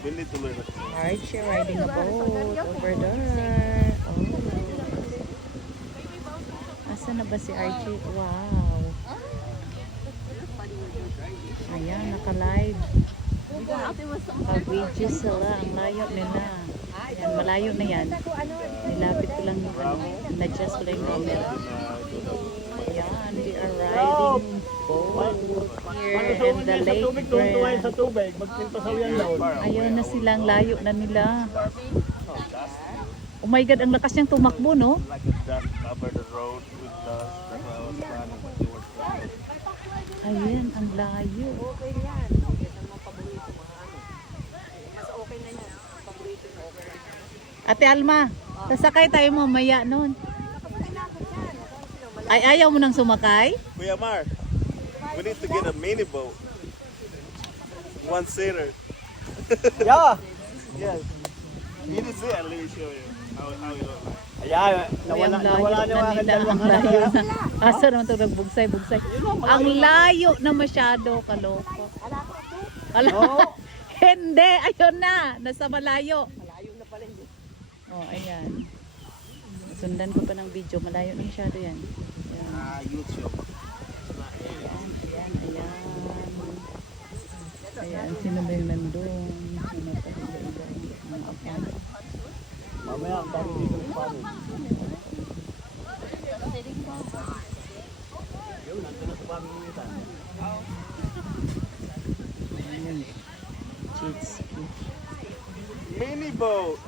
We need to learn it. Archie riding a boat over there. Oh. Asa na ba si Archie? Wow. Ayan, naka-live. Pag-video sila. Ang layo nila. Ayan, malayo na yan. Nilapit ko lang yung ano. Na-adjust ko lang yung camera. Ayan, we are riding boat here in the lake. Sa tubig, magpintasawian daw. Ayun na silang layo na nila. Oh my God, ang lakas niyang tumakbo, no? Like a duck cover the road with dust. That's why I was planning to do it. Ayan, ang layo. Okay yan. Yan ang paborito mga ano. Mas okay na yan. Paborito na okay. Ate Alma, sasakay tayo mamaya nun. Ay, ayaw mo nang sumakay? Kuya Mar, we need to get a mini boat. One seater. Yeah. Yes. You need to see it. Let me show you how it looks. Ayan, Ay, ang layo nawala na nila. Ang layo na. Asa naman ito nagbugsay-bugsay. Ang layo na masyado, kaloko. Ala. Hindi, ayun na. Nasa malayo. Malayo na pala yun. Oh, ayan. Sundan ko pa ng video. Malayo na masyado yan. Ayan. YouTube. Ayan, ayan, ayan. Ayan, sino ba yung nandun? Sino pa yung iba? Ayan. Mamaya, ang dami dito ng panin. Yun, nandun na sa pamilitan. Ayan. Jet ski. Mini boat.